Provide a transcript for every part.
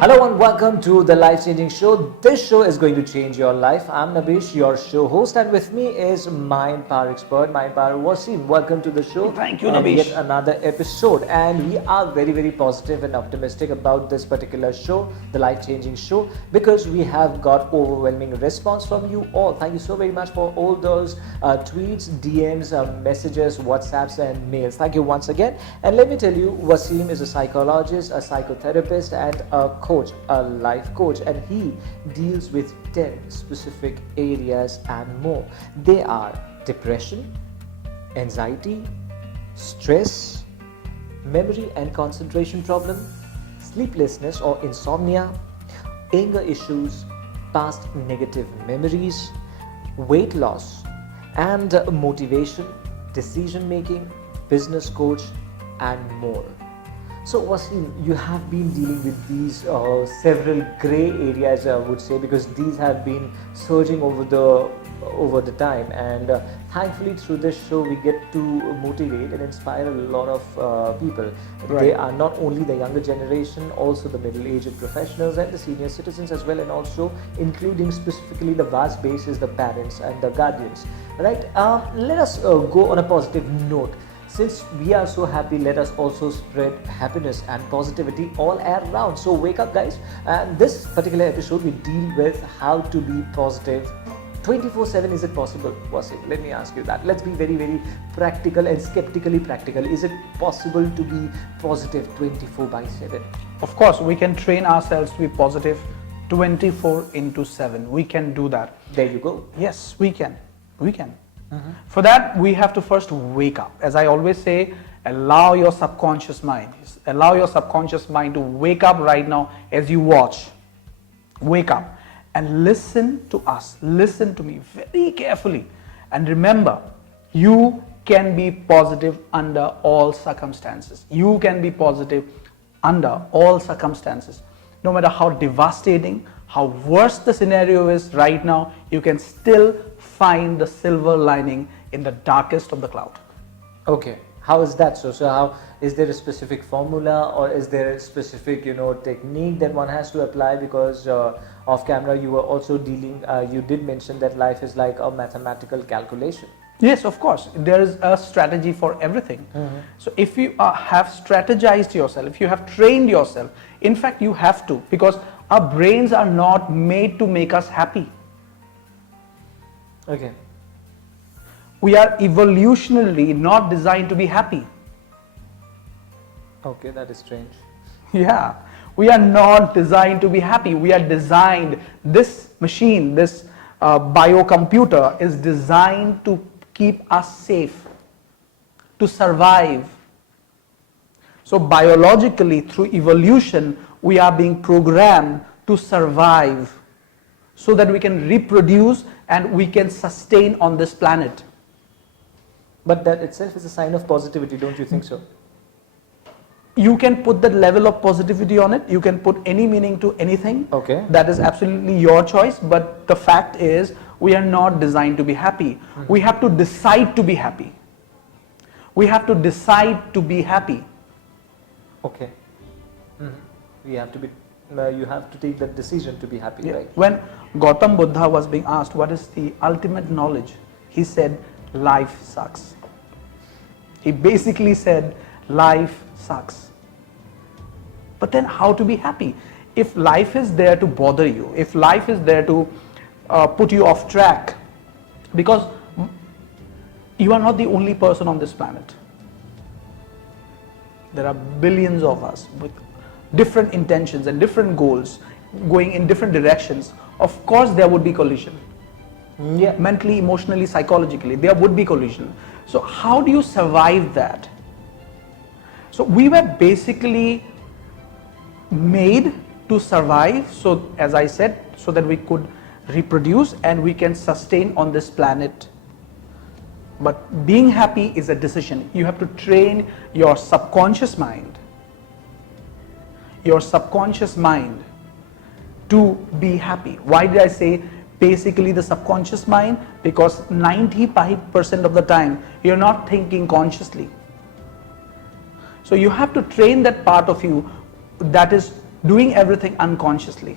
Hello and welcome to the Life Changing Show. This show is going to change your life. I'm Nabish, your show host, and with me is Mind Power Expert, Mind Power Wasim. Welcome to the show. Thank you, and Nabish. Yet another episode, and we are very positive and optimistic about this particular show, the Life Changing Show, because we have got overwhelming response from you all. Thank you so very much for all those tweets, DMs, messages, WhatsApps, and mails. Thank you once again. And let me tell you, Wasim is a psychologist, a psychotherapist, and a coach, a life coach, and he deals with 10 specific areas and more. They are depression, anxiety, stress, memory and concentration problem, sleeplessness or insomnia, anger issues, past negative memories, weight loss, and motivation, decision making, business coach, and more. So Wasim, you have been dealing with these several grey areas, I would say, because these have been surging over the time, and thankfully through this show we get to motivate and inspire a lot of people. Right. They are not only the younger generation, also the middle-aged professionals and the senior citizens as well, and also including specifically the vast base is the parents and the guardians. Right? Let us go on a positive note. Since we are so happy, let us also spread happiness and positivity all around. So wake up, guys. And this particular episode, we deal with how to be positive 24/7. Is it possible, Wasim? Let me ask you that. Let's be very practical and skeptically practical. Is it possible to be positive 24/7? Of course, we can train ourselves to be positive 24/7. We can do that. There you go. Yes, we can. We can. For that, we have to first wake up. As I always say, allow your subconscious mind. Allow your subconscious mind to wake up right now as you watch. Wake up and listen to us. Listen to me very carefully. And remember, you can be positive under all circumstances. You can be positive under all circumstances. No matter how devastating, how worse the scenario is right now, you can still find the silver lining in the darkest of the cloud. Okay, how is that? So how is there a specific formula, or is there a specific technique that one has to apply? Because off camera you were also dealing, you did mention that life is like a mathematical calculation. Yes, of course, there is a strategy for everything. So if you have strategized yourself, if you have trained yourself, in fact you have to, because our brains are not made to make us happy. Okay. We are evolutionarily not designed to be happy. Okay, that is strange. Yeah, we are not designed to be happy. We are designed, this machine, this biocomputer is designed to keep us safe, to survive. So biologically, through evolution, we are being programmed to survive so that we can reproduce and we can sustain on this planet. But that itself is a sign of positivity, don't you think so? You can put that level of positivity on it. You can put any meaning to anything. Okay. That is absolutely your choice. But the fact is, we are not designed to be happy. We have to decide to be happy. We have to decide to be happy. Okay. We have to be. You have to take that decision to be happy, Yeah. right? When Gautam Buddha was being asked what is the ultimate knowledge, he said, life sucks. He basically said, life sucks. But then how to be happy? If life is there to bother you, if life is there to put you off track, because you are not the only person on this planet. There are billions of us with different intentions and different goals going in different directions. Of course there would be collision. Yeah. Mentally, emotionally, psychologically, there would be collision. So how do you survive that? So we were basically made to survive, so as I said, so that we could reproduce and we can sustain on this planet. But being happy is a decision. You have to train your subconscious mind to be happy. Why did I say basically the subconscious mind? Because 95% of the time you're not thinking consciously. So you have to train that part of you that is doing everything unconsciously.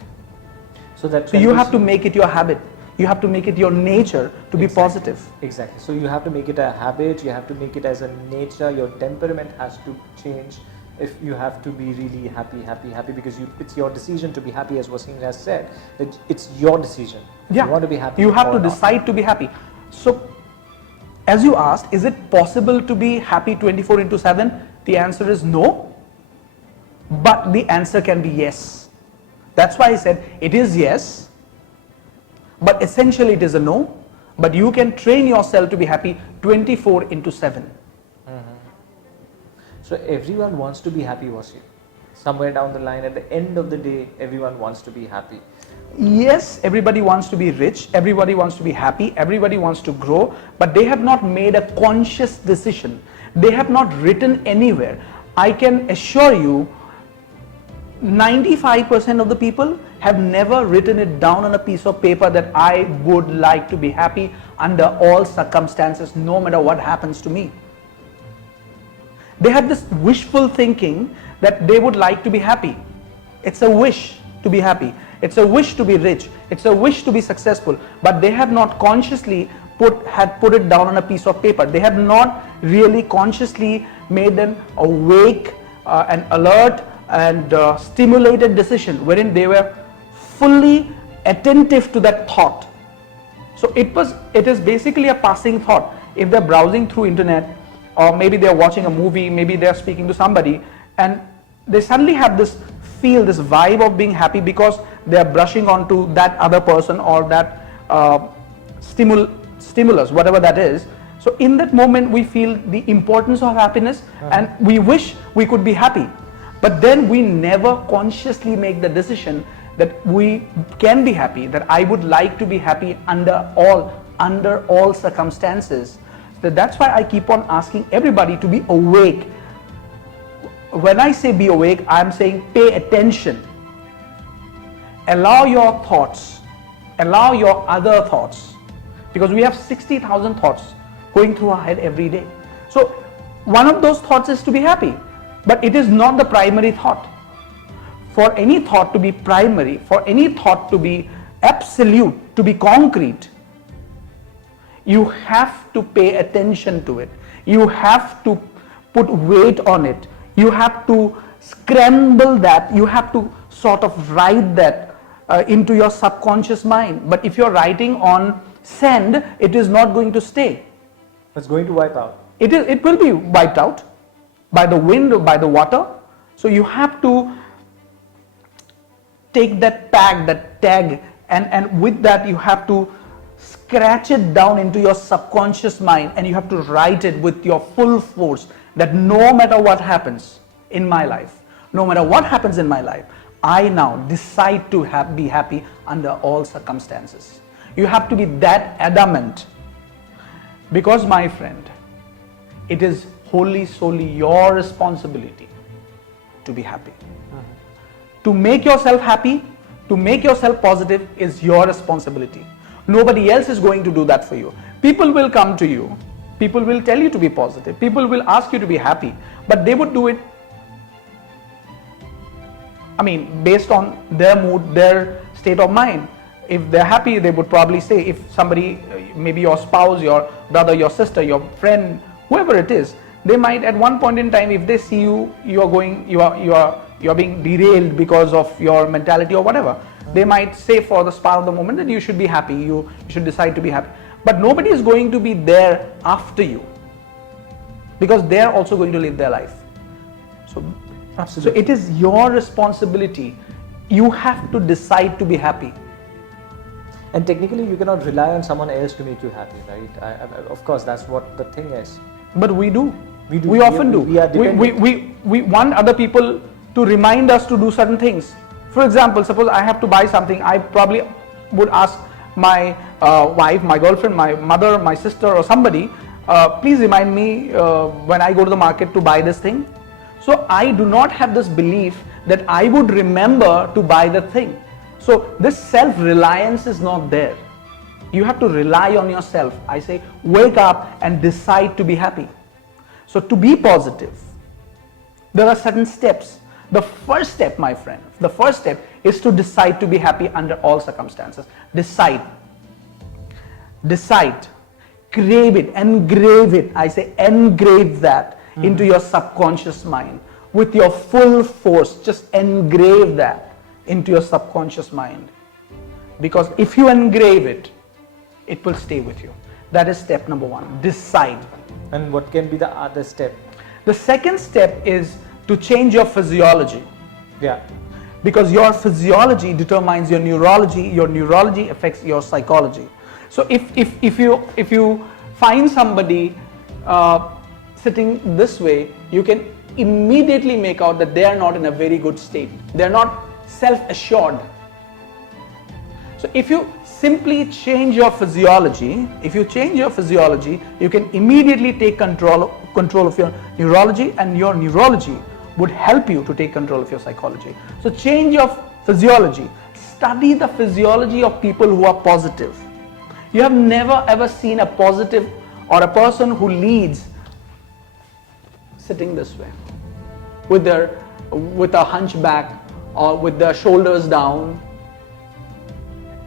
So that So you have to make it your habit. You have to make it your nature to be positive. Exactly. So you have to make it a habit. You have to make it as a nature. Your temperament has to change. If you have to be really happy, because it's your decision to be happy, as Wasim has said. It's your decision. Yeah. You want to be happy. You have to or not. decide to be happy. So, as you asked, is it possible to be happy 24/7? The answer is no. But the answer can be yes. That's why I said it is yes. But essentially it is a no. But you can train yourself to be happy 24/7. So everyone wants to be happy, Wasim. Somewhere down the line, at the end of the day, everyone wants to be happy. Yes, everybody wants to be rich, everybody wants to be happy, everybody wants to grow, but they have not made a conscious decision. They have not written anywhere. I can assure you, 95% of the people have never written it down on a piece of paper that I would like to be happy under all circumstances, no matter what happens to me. They have this wishful thinking that they would like to be happy. It's a wish to be happy. It's a wish to be rich. It's a wish to be successful. But they have not consciously put it down on a piece of paper. They have not really consciously made an awake and alert and stimulated decision wherein they were fully attentive to that thought. So it is basically a passing thought. If they're browsing through internet, or maybe they're watching a movie, maybe they're speaking to somebody, and they suddenly have this feel, this vibe of being happy because they're brushing onto that other person or that stimulus, whatever that is. So in that moment we feel the importance of happiness and we wish we could be happy. But then we never consciously make the decision that we can be happy, that I would like to be happy under all circumstances. So that's why I keep on asking everybody to be awake. When I say be awake, I'm saying pay attention. Allow your thoughts, allow your other thoughts, because we have 60,000 thoughts going through our head every day. So one of those thoughts is to be happy, but it is not the primary thought. For any thought to be primary, for any thought to be absolute, to be concrete, you have to pay attention to it. You have to put weight on it. You have to scramble that. You have to sort of write that into your subconscious mind. But if you're writing on sand, it is not going to stay. It's going to wipe out. It will be wiped out by the wind or by the water. So you have to take that tag, and with that you have to scratch it down into your subconscious mind, and you have to write it with your full force that no matter what happens in my life, no matter what happens in my life, I now decide to be happy under all circumstances. You have to be that adamant, because my friend, it is wholly solely your responsibility to be happy. To make yourself happy, to make yourself positive is your responsibility. Nobody else is going to do that for you. People will come to you. People will tell you to be positive. People will ask you to be happy. But they would do it, based on their mood, their state of mind. If they're happy, they would probably say, if somebody, maybe your spouse, your brother, your sister, your friend, whoever it is, they might at one point in time, if they see you, you are being derailed because of your mentality or whatever, they might say for the spur of the moment that you should be happy, you should decide to be happy. But nobody is going to be there after you, because they are also going to live their life. So, absolutely. So it is your responsibility. You have to decide to be happy. And technically you cannot rely on someone else to make you happy, right? Of course, that's what the thing is. But we do. We do. We often do. We are dependent. We want other people to remind us to do certain things. For example, suppose I have to buy something, I probably would ask my wife, my girlfriend, my mother, my sister or somebody, please remind me when I go to the market to buy this thing. So I do not have this belief that I would remember to buy the thing. So this self-reliance is not there. You have to rely on yourself. I say, wake up and decide to be happy. So to be positive, there are certain steps. The first step, my friend, the first step is to decide to be happy under all circumstances. Decide. Decide. Crave it, engrave it. I say engrave that into your subconscious mind with your full force. Just engrave that into your subconscious mind. Because if you engrave it, it will stay with you. That is step number one. Decide. And what can be the other step? The second step is to change your physiology. Yeah. Because your physiology determines your neurology affects your psychology. So if you find somebody sitting this way, you can immediately make out that they are not in a very good state. They are not self-assured. So if you simply change your physiology, you can immediately take control of your neurology, and your neurology would help you to take control of your psychology. So change your physiology. Study the physiology of people who are positive. You have never ever seen a positive or a person who leads sitting this way with a hunchback or with their shoulders down.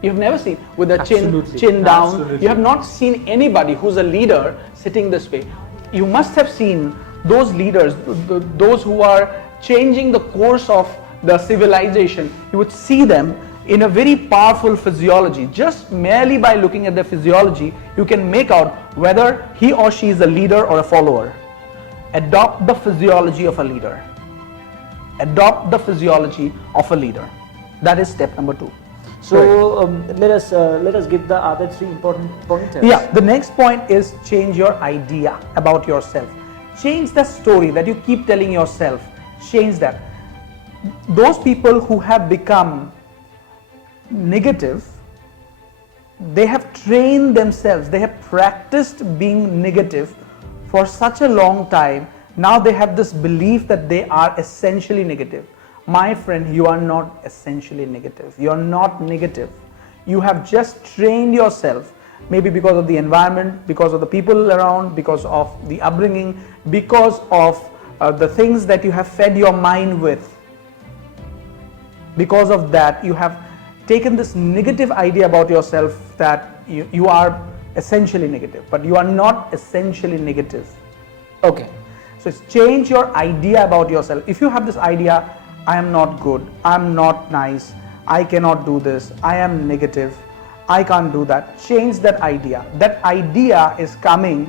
You've never seen with the chin down. Absolutely. You have not seen anybody who's a leader sitting this way. You must have seen those leaders, those who are changing the course of the civilization. You would see them in a very powerful physiology. Just merely by looking at their physiology, you can make out whether he or she is a leader or a follower. Adopt the physiology of a leader. Adopt the physiology of a leader. That is step number 2. So let us give the other 3 important pointers. Yeah, the next point is change your idea about yourself. Change the story that you keep telling yourself. Change that. Those people who have become negative, they have trained themselves, they have practiced being negative for such a long time. Now they have this belief that they are essentially negative. My friend, you are not essentially negative. You are not negative. You have just trained yourself, maybe because of the environment, because of the people around, because of the upbringing, because of the things that you have fed your mind with. Because of that, you have taken this negative idea about yourself that you are essentially negative, but you are not essentially negative. Okay, so it's change your idea about yourself. If you have this idea, I am not good, I am not nice, I cannot do this, I am negative, I can't do that. Change that idea. That idea is coming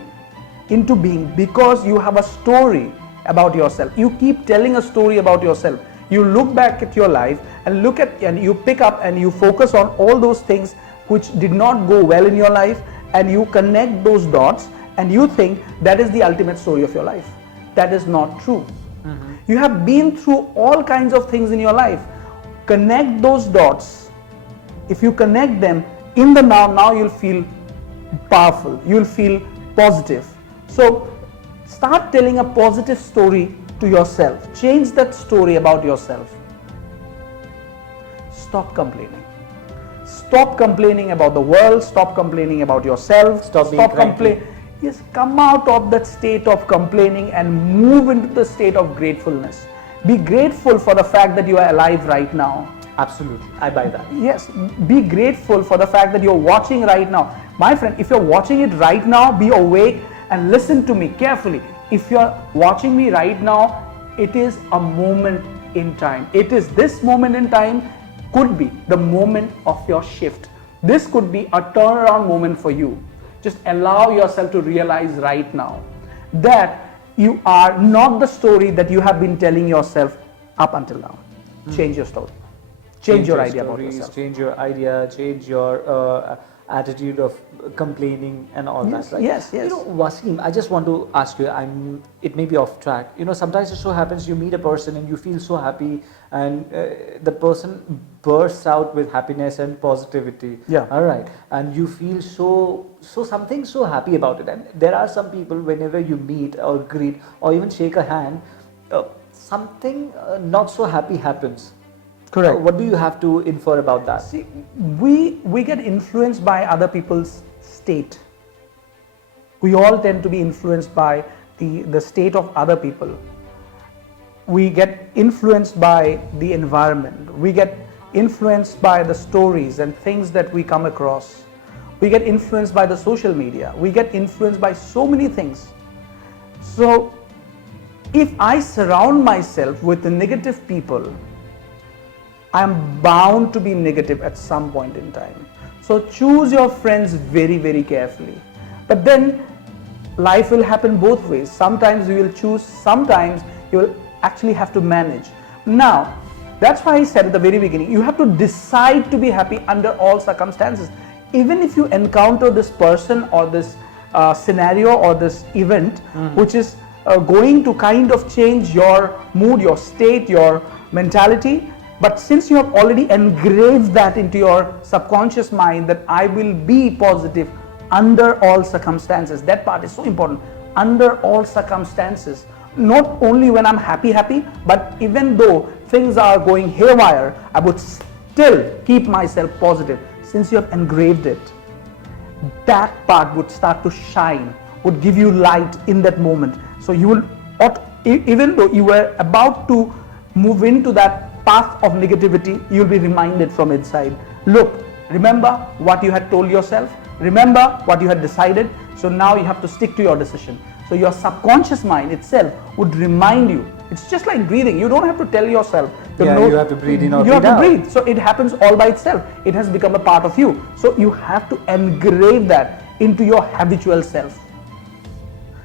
into being because you have a story about yourself. You keep telling a story about yourself. You look back at your life and you pick up and you focus on all those things which did not go well in your life, and you connect those dots and you think that is the ultimate story of your life. That is not true. You have been through all kinds of things in your life. Connect those dots. If you connect them in the now you'll feel powerful. You'll feel positive. So start telling a positive story to yourself. Change that story about yourself. Stop complaining. Stop complaining about the world. Stop complaining about yourself. Stop complaining. Yes, come out of that state of complaining and move into the state of gratefulness. Be grateful for the fact that you are alive right now. Absolutely, I buy that. Yes, be grateful for the fact that you're watching right now. My friend, if you're watching it right now, be awake and listen to me carefully. If you're watching me right now, it is a moment in time. It is this moment in time could be the moment of your shift. This could be a turnaround moment for you. Just allow yourself to realize right now that you are not the story that you have been telling yourself up until now. Change your story. Change your idea about yourself. Change your idea, change your attitude of complaining and all that, right? Yes, yes. You know, Wasim, I just want to ask you, it may be off track. You know, sometimes it so happens you meet a person and you feel so happy, and the person bursts out with happiness and positivity. Yeah. All right. And you feel so something so happy about it. And there are some people, whenever you meet or greet or even shake a hand, something not so happy happens. Correct. What do you have to infer about that? See, we get influenced by other people's state. We all tend to be influenced by the state of other people. we get influenced by the environment. We get influenced by the stories and things that we come across. We get influenced by the social media. We get influenced by so many things. So if I surround myself with the negative people, I am bound to be negative at some point in time. So choose your friends very, very carefully. But then life will happen both ways. Sometimes you will choose, sometimes you will actually have to manage. Now, that's why I said at the very beginning, you have to decide to be happy under all circumstances. Even if you encounter this person or this scenario or this event, which is going to kind of change your mood, your state, your mentality, but since you have already engraved that into your subconscious mind that I will be positive under all circumstances, that part is so important. Under all circumstances, not only when I'm happy, but even though things are going haywire, I would still keep myself positive. Since you have engraved it, that part would start to shine, would give you light in that moment. So you will, even though you were about to move into that path of negativity, you'll be reminded from inside. Look, remember what you had told yourself, remember what you had decided. So now you have to stick to your decision. So your subconscious mind itself would remind you. It's just like breathing. You don't have to tell yourself. You have to breathe in or breathe out. You have to breathe. So it happens all by itself. It has become a part of you. So you have to engrave that into your habitual self.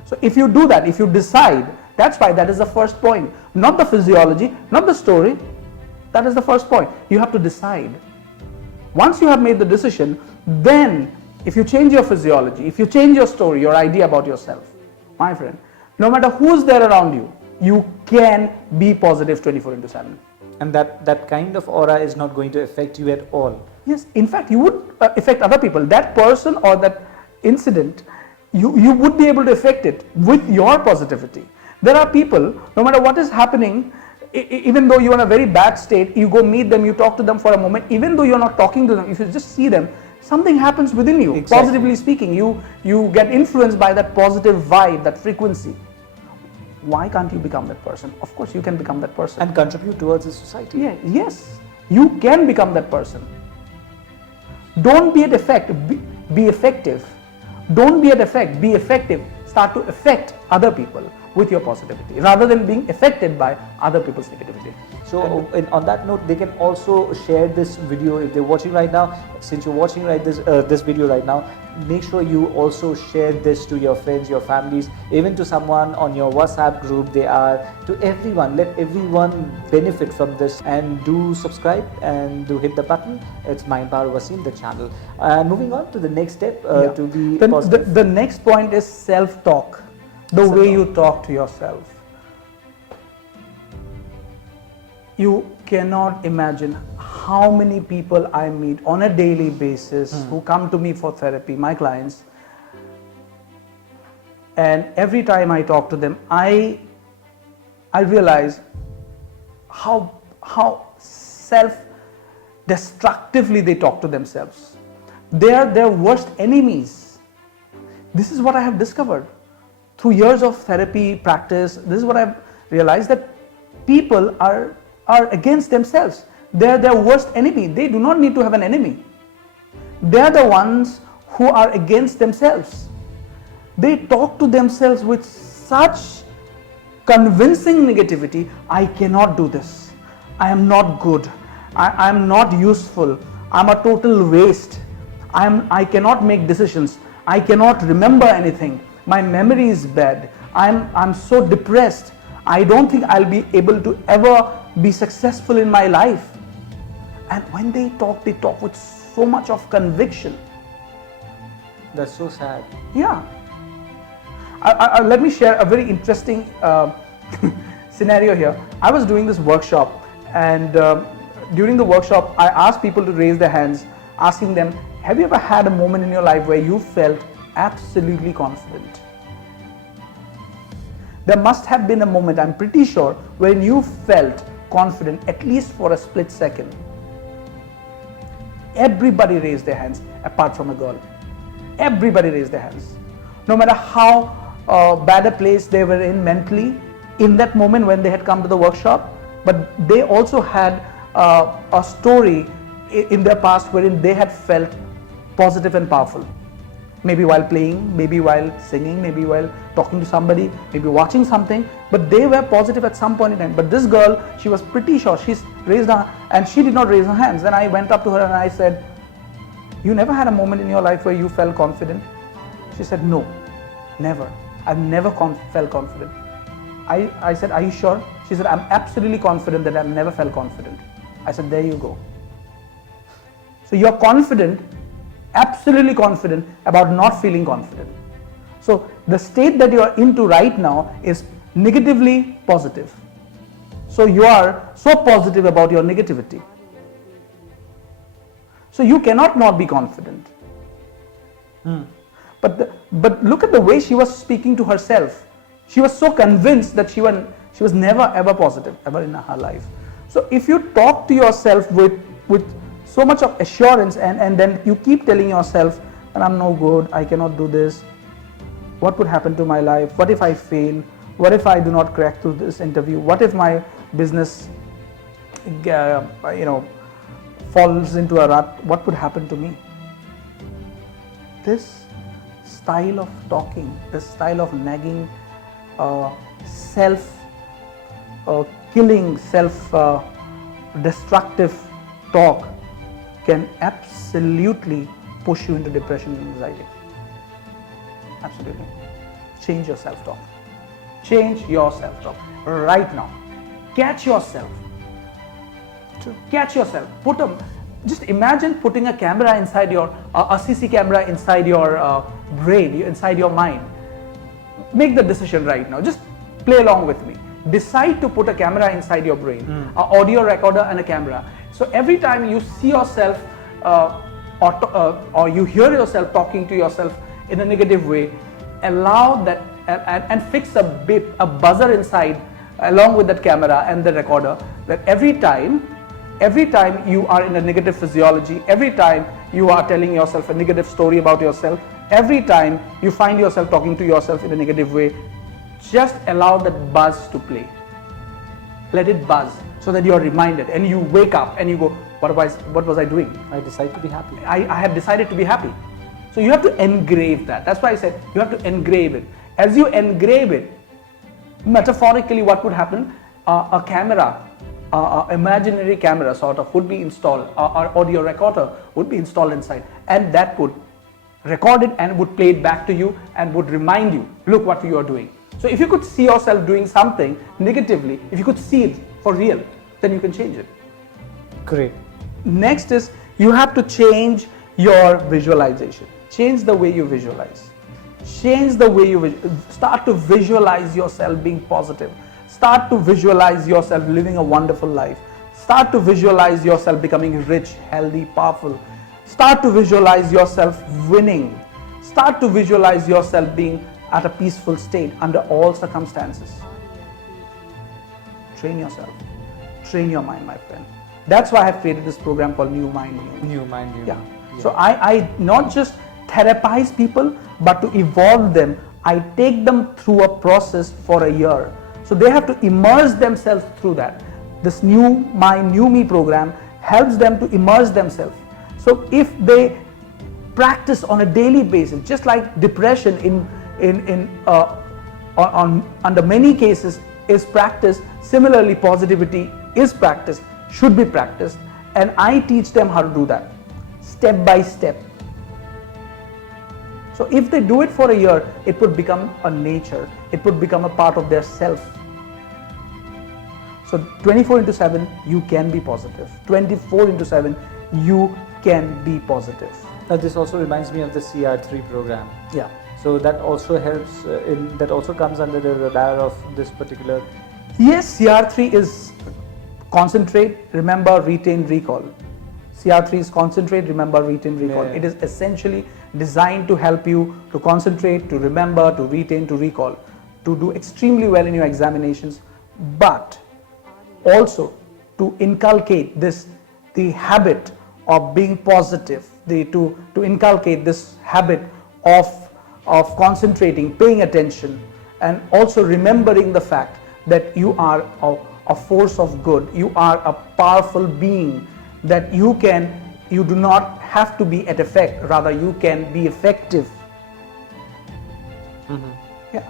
So if you do that, if you decide, that's why that is the first point. Not the physiology, not the story. That is the first point. You have to decide. Once you have made the decision, then if you change your physiology, if you change your story, your idea about yourself, my friend, no matter who's there around you, you can be positive 24/7. And that kind of aura is not going to affect you at all. Yes, in fact, you would affect other people. That person or that incident, you would be able to affect it with your positivity. There are people, no matter what is happening, even though you're in a very bad state, you go meet them, you talk to them for a moment, even though you're not talking to them, if you just see them, something happens within you. Exactly. Positively speaking, you get influenced by that positive vibe, that frequency. Why can't you become that person? Of course you can become that person. And contribute towards the society. Yeah, yes, you can become that person. Don't be at effect, be effective. Don't be at effect, be effective. Start to affect other people with your positivity rather than being affected by other people's negativity. So on that note, they can also share this video if they're watching right now. Since you're watching this video right now, make sure you also share this to your friends, your families, even to someone on your WhatsApp group. They are to everyone. Let everyone benefit from this, and do subscribe and do hit the button. It's Mind Power Wasim, the channel. And moving on to the next step, to be positive. The next point is self-talk. The way you talk to yourself. You cannot imagine how many people I meet on a daily basis who come to me for therapy, my clients, and every time I talk to them, I realize how self-destructively they talk to themselves. They are their worst enemies. This is what I have discovered. Through years of therapy practice, this is what I've realized, that people are against themselves. They're their worst enemy. They do not need to have an enemy. They're the ones who are against themselves. They talk to themselves with such convincing negativity. I cannot do this. I am not good. I am not useful. I'm a total waste. I cannot make decisions. I cannot remember anything. My memory is bad. I'm so depressed. I don't think I'll be able to ever be successful in my life. And when they talk with so much of conviction. That's so sad. Yeah. Let me share a very interesting scenario here. I was doing this workshop, and during the workshop, I asked people to raise their hands, asking them, have you ever had a moment in your life where you felt absolutely confident? There must have been a moment, I'm pretty sure, when you felt confident, at least for a split second. Everybody raised their hands, apart from a girl. Everybody raised their hands. No matter how bad a place they were in mentally, in that moment when they had come to the workshop, but they also had a story in their past wherein they had felt positive and powerful. Maybe while playing, maybe while singing, maybe while talking to somebody, maybe watching something, but they were positive at some point in time. But this girl, she was pretty sure, she's raised her, and she did not raise her hands. Then I went up to her and I said, you never had a moment in your life where you felt confident? She said, no, never. I've never felt confident. I said, are you sure? She said, I'm absolutely confident that I've never felt confident. I said, there you go. So you're confident, absolutely confident about not feeling confident. So the state that you are into right now is negatively positive. So you are so positive about your negativity. So you cannot not be confident. But look at the way she was speaking to herself. She was so convinced that she was never ever positive ever in her life. So if you talk to yourself with so much of assurance and then you keep telling yourself, and I'm no good, I cannot do this, what would happen to my life, what if I fail, what if I do not crack through this interview, what if my business falls into a rut, what would happen to me? This style of talking, this style of nagging, self-killing, self-destructive talk can absolutely push you into depression and anxiety. Absolutely. Change your self-talk. Change your self-talk right now. Catch yourself. Catch yourself. Just imagine putting a camera inside a CC camera inside your brain, inside your mind. Make the decision right now. Just play along with me. Decide to put a camera inside your brain, an audio recorder and a camera. So every time you see yourself or you hear yourself talking to yourself in a negative way, allow that and fix a buzzer inside along with that camera and the recorder, that every time you are in a negative physiology, every time you are telling yourself a negative story about yourself, every time you find yourself talking to yourself in a negative way, just allow that buzz to play. Let it buzz so that you are reminded and you wake up and you go, what was I doing? I decided to be happy. I have decided to be happy. So you have to engrave that. That's why I said you have to engrave it. As you engrave it, metaphorically what would happen? A camera, imaginary camera sort of would be installed, or audio recorder would be installed inside, and that would record it and would play it back to you and would remind you, look what you are doing. So if you could see yourself doing something negatively, if you could see it for real, then you can change it. Great. Next is you have to change your visualization. Change the way you visualize. Change the way you start to visualize yourself being positive. Start to visualize yourself living a wonderful life. Start to visualize yourself becoming rich, healthy, powerful. Start to visualize yourself winning. Start to visualize yourself being at a peaceful state under all circumstances. Train yourself. Train your mind, my friend. That's why I have created this program called New Mind, New Mind. Yeah. So I not just therapize people, but to evolve them, I take them through a process for a year. So they have to immerse themselves through that. This New Mind, New Me program helps them to immerse themselves. So if they practice on a daily basis, just like depression under many cases is practiced, similarly positivity is practiced, should be practiced, and I teach them how to do that step by step. So if they do it for a year, it would become a nature, it would become a part of their self. So 24/7 you can be positive. 24/7 you can be positive. Now this also reminds me of the CR3 program. Yeah. So that also helps. That also comes under the radar of this particular. Yes, CR3 is concentrate, remember, retain, recall. CR3 is concentrate, remember, retain, recall. Yeah. It is essentially designed to help you to concentrate, to remember, to retain, to recall, to do extremely well in your examinations, but also to inculcate the habit of being positive, to inculcate this habit of concentrating, paying attention, and also remembering the fact that you are a force of good, you are a powerful being, that you do not have to be at effect, rather you can be effective. Yeah.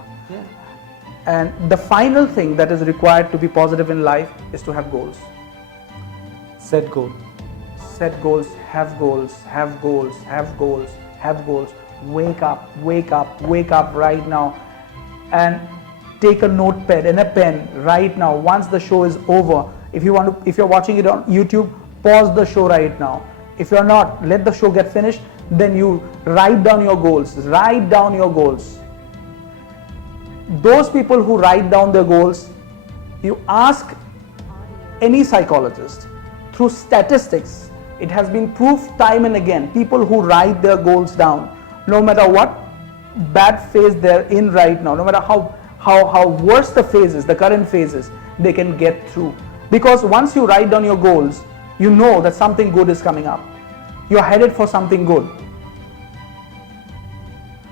And the final thing that is required to be positive in life is to have goals. Set goal. Set goals, have goals, have goals, have goals, have goals. Wake up, wake up, wake up right now, and take a notepad and a pen right now. Once the show is over, if you're watching it on YouTube, pause the show right now. If you're not, let the show get finished, then you write down your goals. Write down your goals. Those people who write down their goals, you ask any psychologist, through statistics, it has been proved time and again, people who write their goals down, no matter what bad phase they're in right now, no matter how worse the phase is, the current phase is, they can get through. Because once you write down your goals, you know that something good is coming up. You're headed for something good.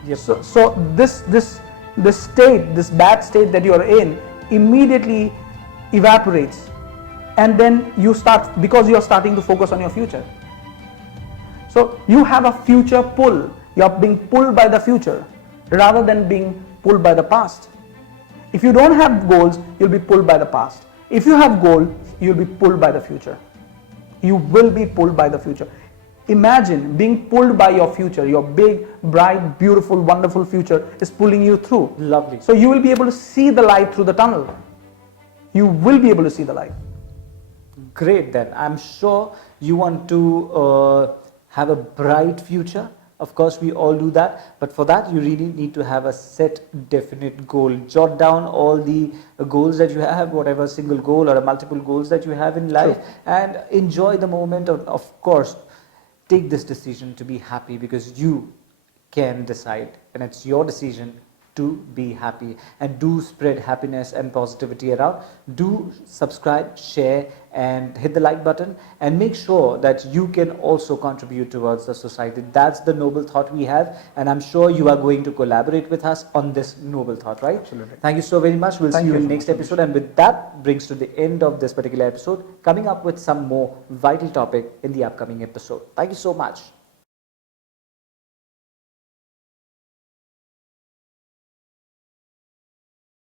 Yep. So this bad state that you're in immediately evaporates, and then you start, because you're starting to focus on your future. So you have a future pull. You're being pulled by the future rather than being pulled by the past. If you don't have goals, you'll be pulled by the past. If you have goals, you'll be pulled by the future. You will be pulled by the future. Imagine being pulled by your future. Your big, bright, beautiful, wonderful future is pulling you through. Lovely. So you will be able to see the light through the tunnel. You will be able to see the light. Great then. I'm sure you want to have a bright future. Of course, we all do that. But for that, you really need to have a set, definite goal. Jot down all the goals that you have, whatever single goal or multiple goals that you have in life. True. And enjoy the moment. Of course, take this decision to be happy, because you can decide. And it's your decision to be happy, and do spread happiness and positivity around. Do subscribe, share, and hit the like button, and make sure that you can also contribute towards the society. That's the noble thought we have, and I'm sure you are going to collaborate with us on this noble thought, right? Absolutely. Thank you so very much. We'll see you in so next much. episode, and with that brings to the end of this particular episode, coming up with some more vital topic in the upcoming episode. Thank you so much.